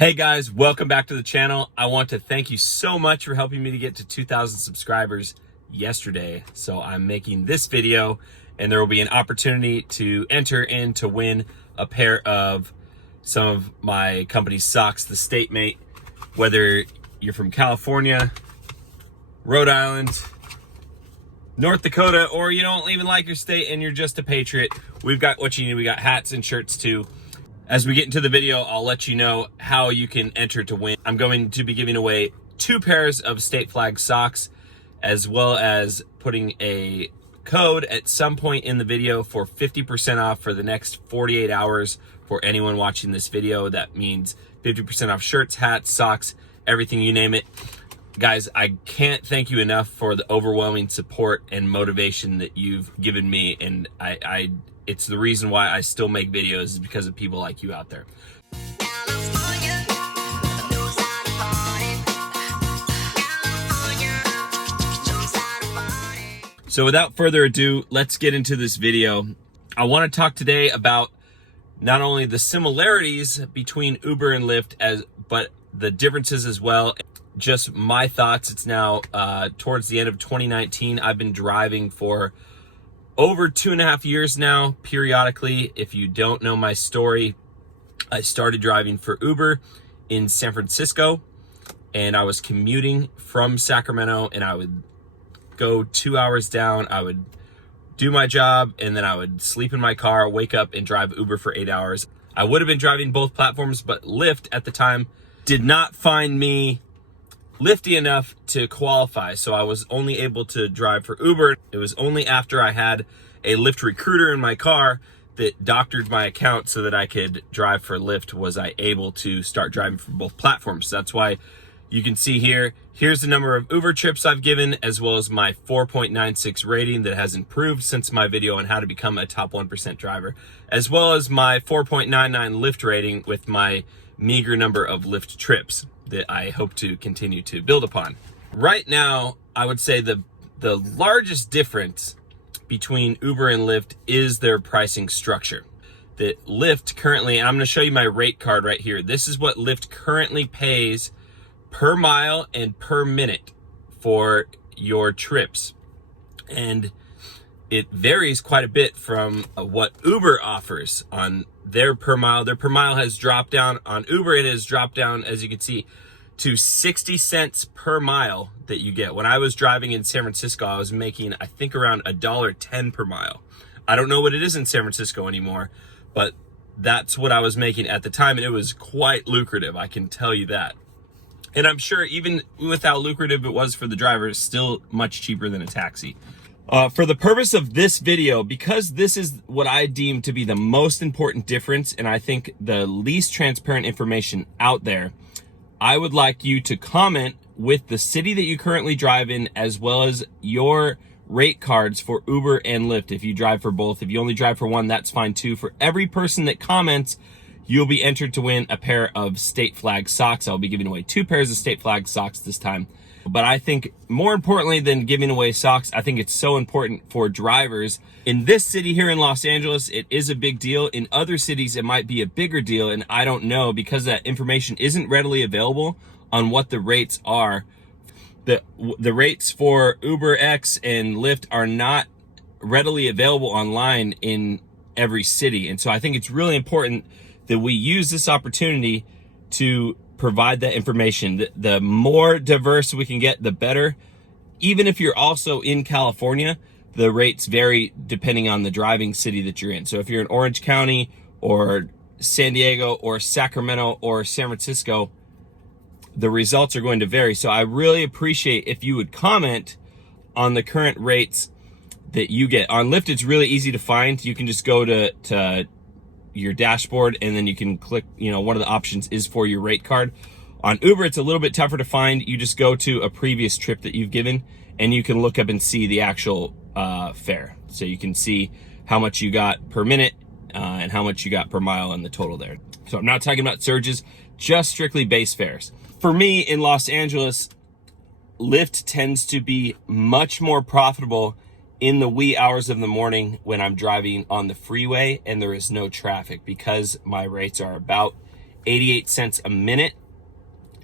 Hey guys, welcome back to the channel. I want to thank you so much for helping me to get to 2,000 subscribers yesterday. So I'm making this video and there will be an opportunity to enter in to win a pair of some of my company's socks, the State Mate. Whether you're from California, Rhode Island, North Dakota, or you don't even like your state and you're just a patriot, we've got what you need. We got hats and shirts too. As we get into the video, I'll let you know how you can enter to win. I'm going to be giving away 2 pairs of state flag socks, as well as putting a code at some point in the video for 50% off for the next 48 hours for anyone watching this video. That means 50% off shirts, hats, socks, everything, you name it. Guys, I can't thank you enough for the overwhelming support and motivation that you've given me, and it's the reason why I still make videos, is because of people like you out there. So without further ado, let's get into this video. I want to talk today about not only the similarities between Uber and Lyft, but the differences as well. Just my thoughts. It's now towards the end of 2019. I've been driving for over 2.5 years now, periodically. If you don't know my story, I started driving for Uber in San Francisco, and I was commuting from Sacramento, and I would go 2 hours down. I would do my job, and then I would sleep in my car, wake up, and drive Uber for 8 hours. I would have been driving both platforms, but Lyft at the time did not find me lifty enough to qualify, so I was only able to drive for Uber. It was only after I had a Lyft recruiter in my car that doctored my account so that I could drive for Lyft was I able to start driving for both platforms. So that's why you can see here's the number of Uber trips I've given, as well as my 4.96 rating that has improved since my video on how to become a top 1% driver, as well as my 4.99 Lyft rating with my meager number of Lyft trips that I hope to continue to build upon. Right now, I would say the largest difference between Uber and Lyft is their pricing structure. That Lyft currently, and I'm gonna show you my rate card right here. This is what Lyft currently pays per mile and per minute for your trips. And it varies quite a bit from what Uber offers on their per mile. Their per mile has dropped down. On Uber, it has dropped down, as you can see, to 60 cents per mile that you get. When I was driving in San Francisco, I was making, I think, around $1.10 per mile. I don't know what it is in San Francisco anymore, but that's what I was making at the time, and it was quite lucrative, I can tell you that. And I'm sure even with how lucrative it was for the driver, it's still much cheaper than a taxi. For the purpose of this video, because this is what I deem to be the most important difference, and I think the least transparent information out there, I would like you to comment with the city that you currently drive in, as well as your rate cards for Uber and Lyft. If you drive for both, if you only drive for one, that's fine too. For every person that comments, you'll be entered to win a pair of state flag socks. I'll be giving away 2 pairs of state flag socks this time. But I think more importantly than giving away socks, I think it's so important for drivers. In this city here in Los Angeles, it is a big deal. In other cities, it might be a bigger deal, and I don't know, because that information isn't readily available on what the rates are. The rates for Uber X and Lyft are not readily available online in every city. And so I think it's really important that we use this opportunity to provide that information. The more diverse we can get, the better. Even if you're also in California, the rates vary depending on the driving city that you're in. So if you're in Orange County or San Diego or Sacramento or San Francisco, the results are going to vary. So I really appreciate if you would comment on the current rates that you get. On Lyft, it's really easy to find. You can just go to your dashboard, and then you can click, one of the options is for your rate card. On Uber, it's a little bit tougher to find. You just go to a previous trip that you've given, and you can look up and see the actual fare. So you can see how much you got per minute and how much you got per mile and the total there. So I'm not talking about surges, just strictly base fares. For me in Los Angeles, Lyft tends to be much more profitable in the wee hours of the morning when I'm driving on the freeway and there is no traffic, because my rates are about 88 cents a minute,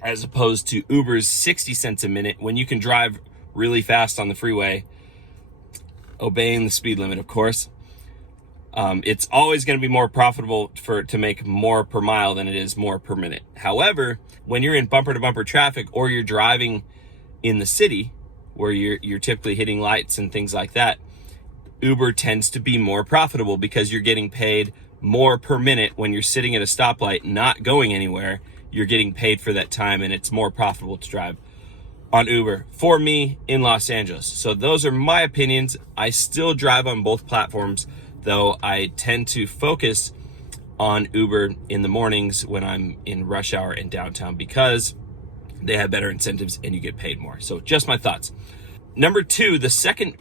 as opposed to Uber's 60 cents a minute, when you can drive really fast on the freeway, obeying the speed limit, of course. It's always going to be more profitable to make more per mile than it is more per minute. However, when you're in bumper to bumper traffic, or you're driving in the city where you're typically hitting lights and things like that, Uber tends to be more profitable because you're getting paid more per minute. When you're sitting at a stoplight not going anywhere, you're getting paid for that time, and it's more profitable to drive on Uber for me in Los Angeles. So those are my opinions. I still drive on both platforms, though I tend to focus on Uber in the mornings when I'm in rush hour in downtown, because they have better incentives and you get paid more. So just my thoughts. Number two, the second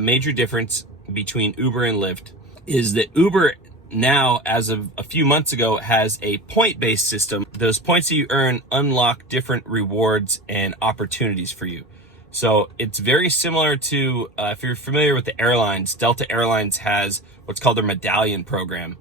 major difference between Uber and Lyft is that Uber now, as of a few months ago, has a point-based system. Those points that you earn unlock different rewards and opportunities for you. So it's very similar to, if you're familiar with the airlines, Delta Airlines has what's called their medallion program.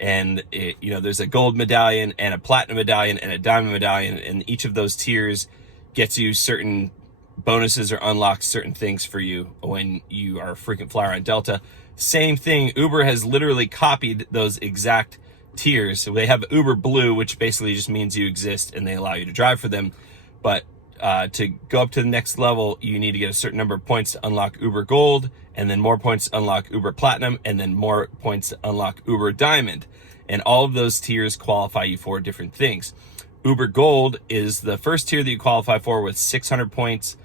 And there's a gold medallion and a platinum medallion and a diamond medallion, and each of those tiers gets you certain bonuses or unlocks certain things for you when you are a frequent flyer on Delta. Same thing, Uber has literally copied those exact tiers. So they have Uber Blue, which basically just means you exist and they allow you to drive for them. But to go up to the next level, you need to get a certain number of points to unlock Uber Gold, and then more points to unlock Uber Platinum, and then more points to unlock Uber Diamond. And all of those tiers qualify you for different things. Uber Gold is the first tier that you qualify for, with 600 points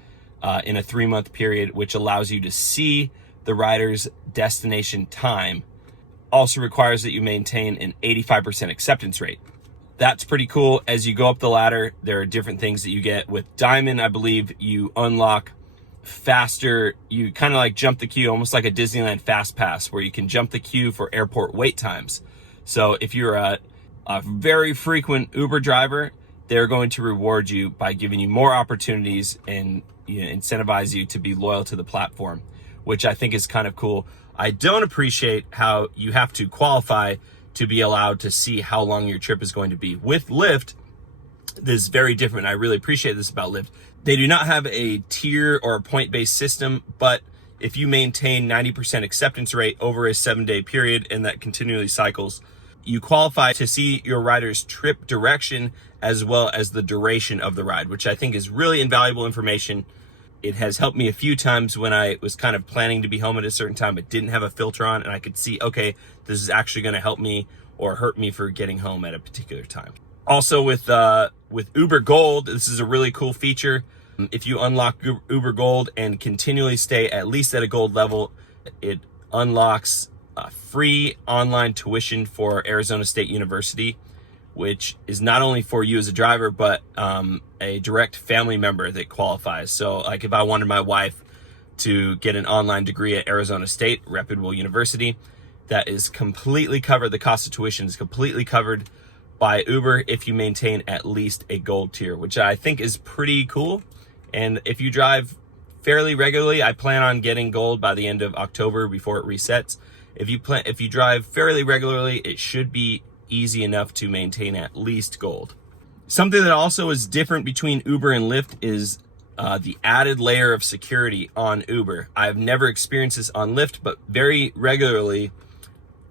in a 3-month period, which allows you to see the rider's destination time. Also requires that you maintain an 85% acceptance rate. That's pretty cool. As you go up the ladder, there are different things that you get. With Diamond, I believe you unlock faster. You kind of like jump the queue, almost like a Disneyland Fast Pass, where you can jump the queue for airport wait times. So if you're a very frequent Uber driver, they're going to reward you by giving you more opportunities and incentivize you to be loyal to the platform, which I think is kind of cool. I don't appreciate how you have to qualify to be allowed to see how long your trip is going to be. With Lyft, this is very different. I really appreciate this about Lyft. They do not have a tier or a point-based system, but if you maintain 90% acceptance rate over a 7-day period, and that continually cycles, you qualify to see your rider's trip direction as well as the duration of the ride, which I think is really invaluable information. It has helped me a few times when I was kind of planning to be home at a certain time but didn't have a filter on, and I could see, okay, this is actually going to help me or hurt me for getting home at a particular time. Also with Uber Gold, this is a really cool feature. If you unlock Uber Gold and continually stay at least at a gold level, it unlocks free online tuition for Arizona State University, which is not only for you as a driver, but a direct family member that qualifies. So like if I wanted my wife to get an online degree at Arizona State, reputable university, that is completely covered. The cost of tuition is completely covered by Uber if you maintain at least a gold tier, which I think is pretty cool. And if you drive fairly regularly, I plan on getting gold by the end of October before it resets. If you drive fairly regularly, it should be easy enough to maintain at least gold. Something that also is different between Uber and Lyft is the added layer of security on Uber. I've never experienced this on Lyft, but very regularly,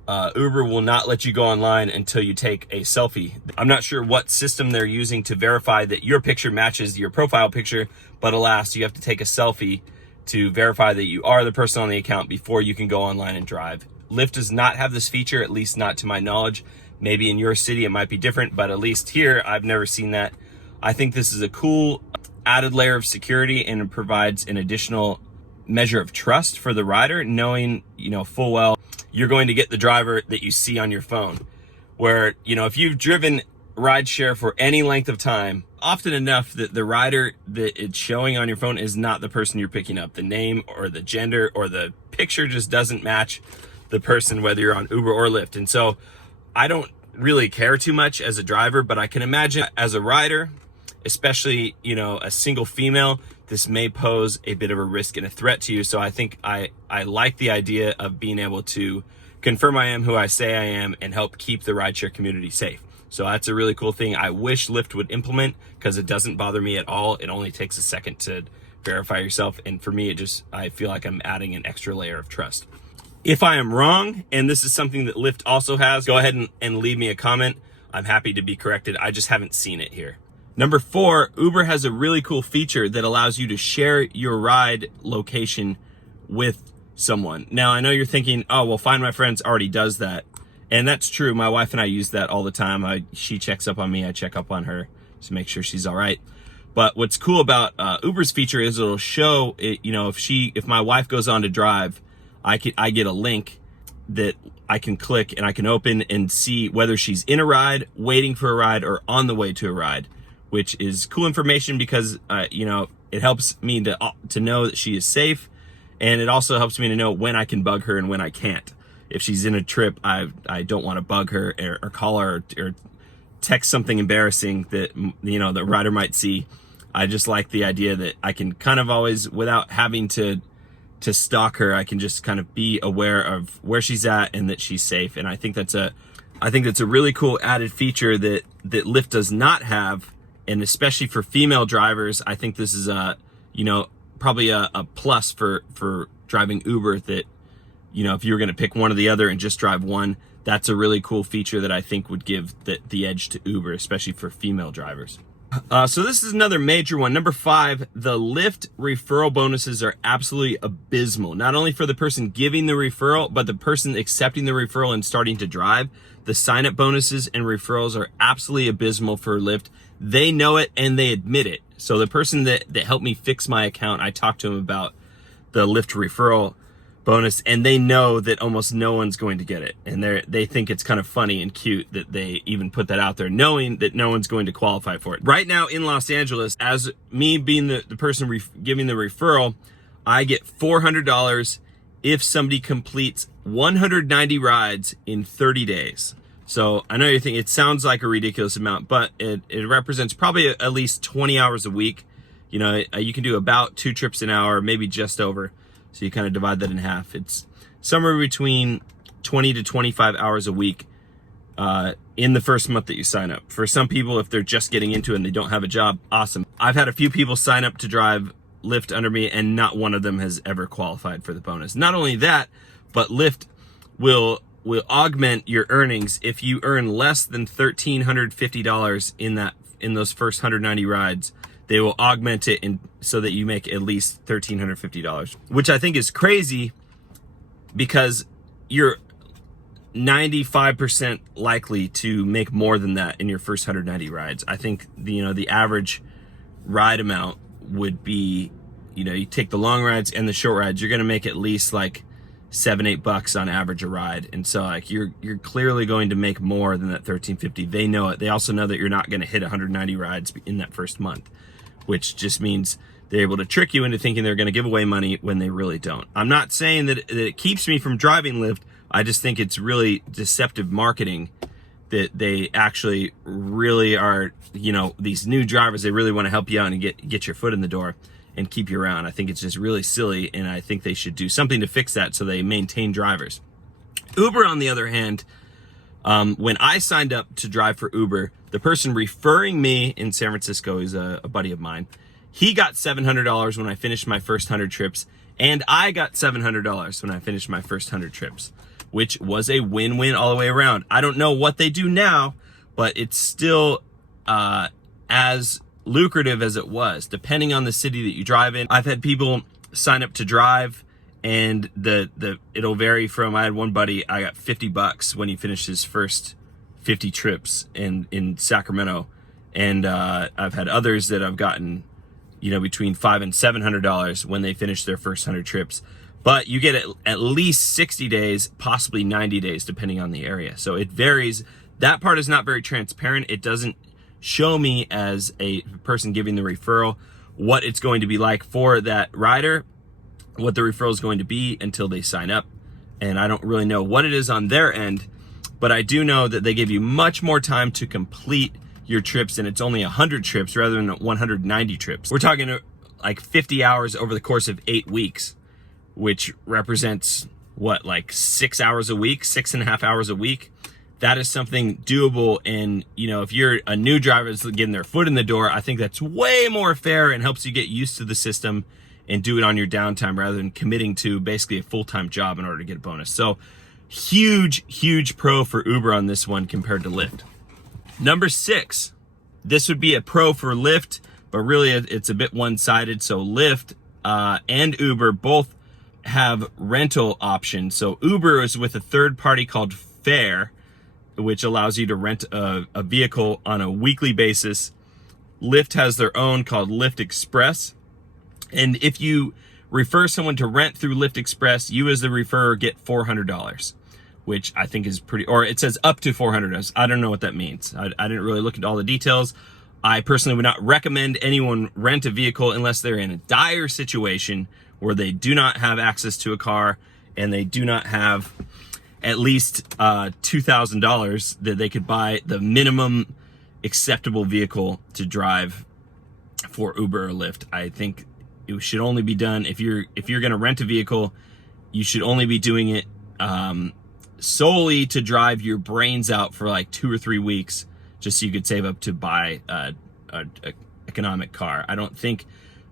Uber will not let you go online until you take a selfie. I'm not sure what system they're using to verify that your picture matches your profile picture, but alas, you have to take a selfie to verify that you are the person on the account before you can go online and drive. Lyft does not have this feature, at least not to my knowledge. Maybe in your city it might be different, but at least here I've never seen that. I think this is a cool added layer of security, and it provides an additional measure of trust for the rider, knowing, full well you're going to get the driver that you see on your phone. Where, if you've driven rideshare for any length of time, often enough that the rider that it's showing on your phone is not the person you're picking up. The name or the gender or the picture just doesn't match the person, whether you're on Uber or Lyft. And so I don't really care too much as a driver, but I can imagine as a rider, especially, a single female, this may pose a bit of a risk and a threat to you. So I think I like the idea of being able to confirm I am who I say I am and help keep the rideshare community safe. So that's a really cool thing I wish Lyft would implement, because it doesn't bother me at all. It only takes a second to verify yourself. And for me, I feel like I'm adding an extra layer of trust. If I am wrong, and this is something that Lyft also has, go ahead and leave me a comment. I'm happy to be corrected. I just haven't seen it here. Number 4, Uber has a really cool feature that allows you to share your ride location with someone. Now, I know you're thinking, oh, well, Find My Friends already does that. And that's true. My wife and I use that all the time. She checks up on me, I check up on her to make sure she's all right. But what's cool about Uber's feature is it'll show it, if my wife goes on to drive, I get a link that I can click and I can open and see whether she's in a ride, waiting for a ride, or on the way to a ride, which is cool information because, it helps me to know that she is safe. And it also helps me to know when I can bug her and when I can't. If she's in a trip, I don't want to bug her or call her or text something embarrassing that, the rider might see. I just like the idea that I can kind of always, without having to stalk her, I can just kind of be aware of where she's at and that she's safe. And I think that's a really cool added feature that Lyft does not have. And especially for female drivers, I think this is probably a plus for driving Uber, that, if you were going to pick one or the other and just drive one, that's a really cool feature that I think would give the edge to Uber, especially for female drivers. So this is another major one. Number 5, the Lyft referral bonuses are absolutely abysmal. Not only for the person giving the referral, but the person accepting the referral and starting to drive. The sign-up bonuses and referrals are absolutely abysmal for Lyft. They know it and they admit it. So the person that helped me fix my account, I talked to him about the Lyft referral bonus, and they know that almost no one's going to get it. And they think it's kind of funny and cute that they even put that out there, knowing that no one's going to qualify for it. Right now in Los Angeles, as me being the person giving the referral, I get $400 if somebody completes 190 rides in 30 days. So I know you're thinking it sounds like a ridiculous amount, but it represents probably at least 20 hours a week. You can do about 2 trips an hour, maybe just over. So you kind of divide that in half. It's somewhere between 20 to 25 hours a week in the first month that you sign up. For some people, if they're just getting into it and they don't have a job, awesome. I've had a few people sign up to drive Lyft under me, and not one of them has ever qualified for the bonus. Not only that, but Lyft will augment your earnings if you earn less than $1,350 in those first 190 rides. They will augment it so that you make at least $1,350, which I think is crazy because you're 95% likely to make more than that in your first 190 rides. I think the average ride amount would be, you take the long rides and the short rides, you're gonna make at least like $7-8 on average a ride. And so like you're clearly going to make more than that $1,350. They know it. They also know that you're not gonna hit 190 rides in that first month, which just means they're able to trick you into thinking they're going to give away money when they really don't. I'm not saying that it keeps me from driving Lyft. I just think it's really deceptive marketing that they actually really are, these new drivers, they really want to help you out and get your foot in the door and keep you around. I think it's just really silly, and I think they should do something to fix that so they maintain drivers. Uber, on the other hand, when I signed up to drive for Uber, the person referring me in San Francisco is a buddy of mine. He got $700 when I finished my first 100 trips, and I got $700 when I finished my first 100 trips, which was a win-win all the way around. I don't know what they do now, but it's still as lucrative as it was, depending on the city that you drive in. I've had people sign up to drive, and it'll vary from, I had one buddy, I got $50 when he finished his first 50 trips in Sacramento. And I've had others that I've gotten, between $500 and $700 when they finish their first 100 trips. But you get at least 60 days, possibly 90 days, depending on the area. So it varies. That part is not very transparent. It doesn't show me as a person giving the referral what it's going to be like for that rider, what the referral is going to be until they sign up. And I don't really know what it is on their end, but I do know that they give you much more time to complete your trips, and it's only 100 trips rather than 190 trips. We're talking like 50 hours over the course of 8 weeks, which represents what, like 6 hours a week, 6.5 hours a week. that is something doable. And, you know, if you're a new driver that's getting their foot in the door, I think that's way more fair and helps you get used to the system and do it on your downtime rather than committing to basically a full-time job in order to get a bonus. So huge pro for Uber on this one compared to Lyft. Number 6, this would be a pro for Lyft, but really it's a bit one-sided. So Lyft and Uber both have rental options. So Uber is with a third party called Fare, which allows you to rent a vehicle on a weekly basis. Lyft has their own called Lyft Express. And if you refer someone to rent through Lyft Express, you as the referrer get $400, which I think is pretty, or it says up to $400. I don't know what that means. I didn't really look into all the details. I personally would not recommend anyone rent a vehicle unless they're in a dire situation where they do not have access to a car and they do not have at least $2,000 that they could buy the minimum acceptable vehicle to drive for Uber or Lyft. I think it should only be done if you're going to rent a vehicle, you should only be doing it solely to drive your brains out for like 2 or 3 weeks, just so you could save up to buy a economic car. I don't think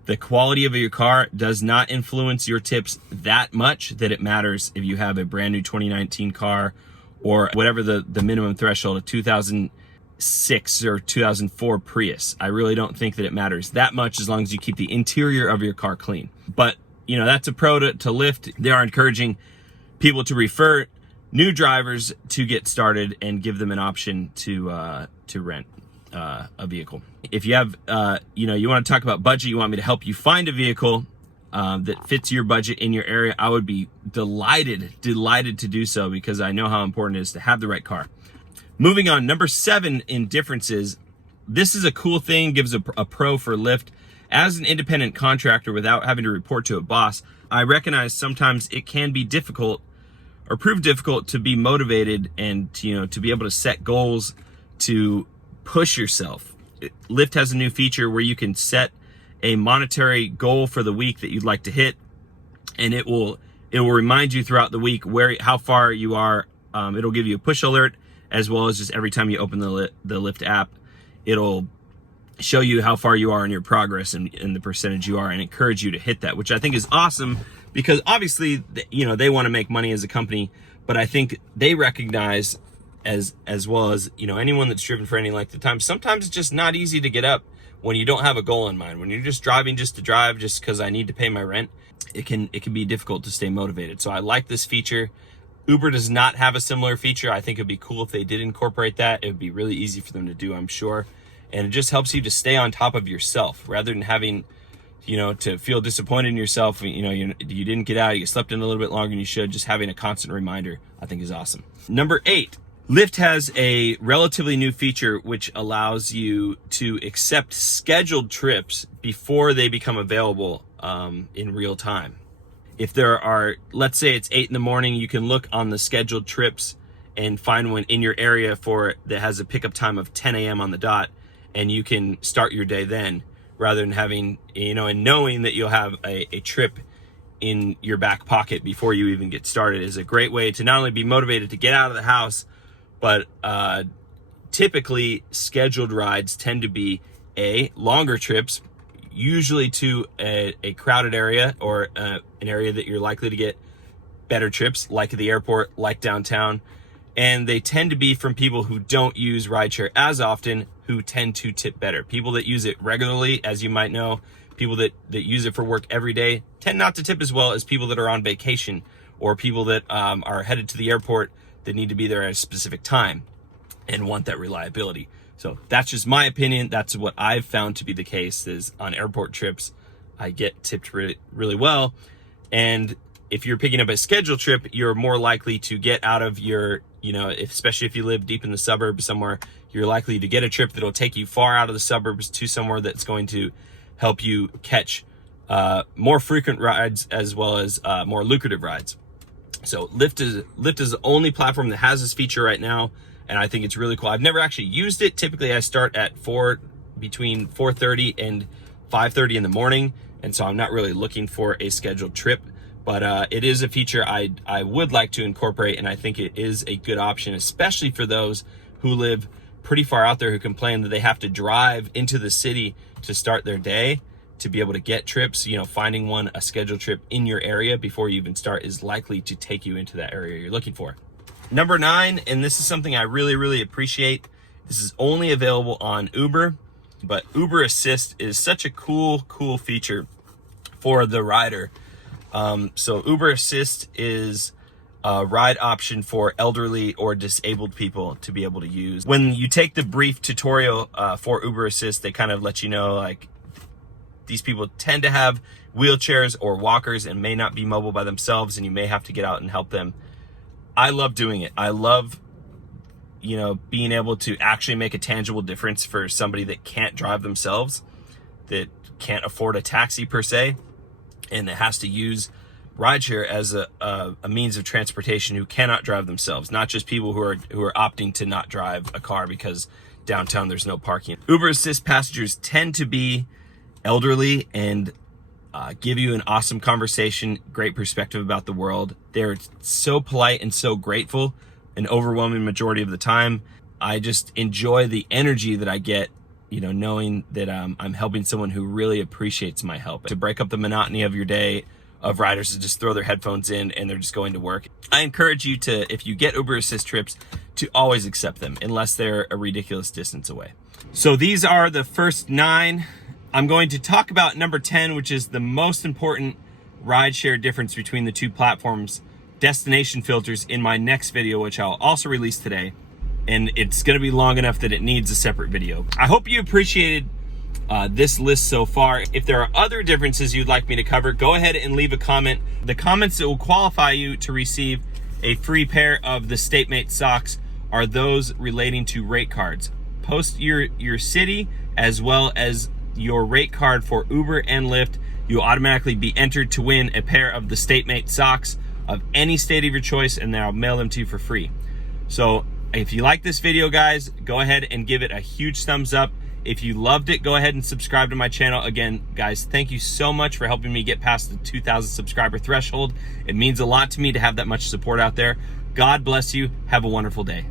the quality of your car does not influence your tips that much that it matters if you have a brand new 2019 car or whatever the minimum threshold of 2006 or 2004 Prius. I really don't think that it matters that much as long as you keep the interior of your car clean. But, you know, that's a pro to Lyft. They are encouraging people to refer new drivers to get started and give them an option to rent a vehicle. If you have, you know, you want to talk about budget, you want me to help you find a vehicle that fits your budget in your area, I would be delighted to do so, because I know how important it is to have the right car. Moving on, number 7 in differences. This is a cool thing, gives a pro for Lyft. As an independent contractor without having to report to a boss, I recognize sometimes it can be difficult or prove difficult to be motivated and, you know, to be able to set goals to push yourself. Lyft has a new feature where you can set a monetary goal for the week that you'd like to hit, and it will remind you throughout the week how far you are. It'll give you a push alert, as well as just every time you open the Lyft app, it'll show you how far you are in your progress and the percentage you are, and encourage you to hit that, which I think is awesome, because obviously, you know, they want to make money as a company, but I think they recognize as well as, you know, anyone that's driven for any length of time, sometimes it's just not easy to get up when you don't have a goal in mind. When you're just driving just to drive, just because I need to pay my rent, it can be difficult to stay motivated. So I like this feature. Uber does not have a similar feature. I think it'd be cool if they did incorporate that. It would be really easy for them to do, I'm sure. And it just helps you to stay on top of yourself rather than having, you know, to feel disappointed in yourself. You know, you didn't get out, you slept in a little bit longer than you should. Just having a constant reminder, I think, is awesome. Number 8, Lyft has a relatively new feature which allows you to accept scheduled trips before they become available in real time. If there are, let's say it's 8 in the morning, you can look on the scheduled trips and find one in your area that has a pickup time of 10 a.m. on the dot, and you can start your day then, rather than having, you know, and knowing that you'll have a trip in your back pocket before you even get started is a great way to not only be motivated to get out of the house, but typically scheduled rides tend to be longer trips, usually to a crowded area or an area that you're likely to get better trips, like at the airport, like downtown. And they tend to be from people who don't use rideshare as often, who tend to tip better. People that use it regularly, as you might know, people that use it for work every day, tend not to tip as well as people that are on vacation or people that are headed to the airport that need to be there at a specific time and want that reliability. So that's just my opinion. That's what I've found to be the case, is on airport trips, I get tipped really, really well. And if you're picking up a scheduled trip, you're more likely to get out of your, you know, especially if you live deep in the suburbs somewhere, you're likely to get a trip that'll take you far out of the suburbs to somewhere that's going to help you catch more frequent rides as well as more lucrative rides. So Lyft is the only platform that has this feature right now, and I think it's really cool. I've never actually used it. Typically I start at between 4:30 and 5:30 in the morning, and so I'm not really looking for a scheduled trip. But it is a feature I would like to incorporate, and I think it is a good option, especially for those who live pretty far out there who complain that they have to drive into the city to start their day to be able to get trips. You know, finding a scheduled trip in your area before you even start is likely to take you into that area you're looking for. Number 9, and this is something I really appreciate. This is only available on Uber, but Uber Assist is such a cool feature for the rider. So Uber Assist is a ride option for elderly or disabled people to be able to use. When you take the brief tutorial for Uber Assist, they kind of let you know, like, these people tend to have wheelchairs or walkers and may not be mobile by themselves, and you may have to get out and help them. I love doing it. I love, you know, being able to actually make a tangible difference for somebody that can't drive themselves, that can't afford a taxi per se, and that has to use rideshare as a means of transportation, who cannot drive themselves. Not just people who are opting to not drive a car because downtown there's no parking. Uber Assist passengers tend to be elderly and give you an awesome conversation, great perspective about the world. They're so polite and so grateful an overwhelming majority of the time. I just enjoy the energy that I get, you know, knowing that I'm helping someone who really appreciates my help. To break up the monotony of your day of riders to just throw their headphones in and they're just going to work. I encourage you to, if you get Uber Assist trips, to always accept them unless they're a ridiculous distance away. So these are the first 9. I'm going to talk about number 10, which is the most important rideshare difference between the two platforms, destination filters, in my next video, which I'll also release today. And it's going to be long enough that it needs a separate video. I hope you appreciated this list so far. If there are other differences you'd like me to cover, go ahead and leave a comment. The comments that will qualify you to receive a free pair of the StateMate socks are those relating to rate cards. Post your city as well as your rate card for Uber and Lyft. You'll automatically be entered to win a pair of the StateMate socks of any state of your choice, and then I'll mail them to you for free. So if you like this video, guys, go ahead and give it a huge thumbs up. If you loved it, go ahead and subscribe to my channel. Again, guys, thank you so much for helping me get past the 2,000 subscriber threshold. It means a lot to me to have that much support out there. God bless you. Have a wonderful day.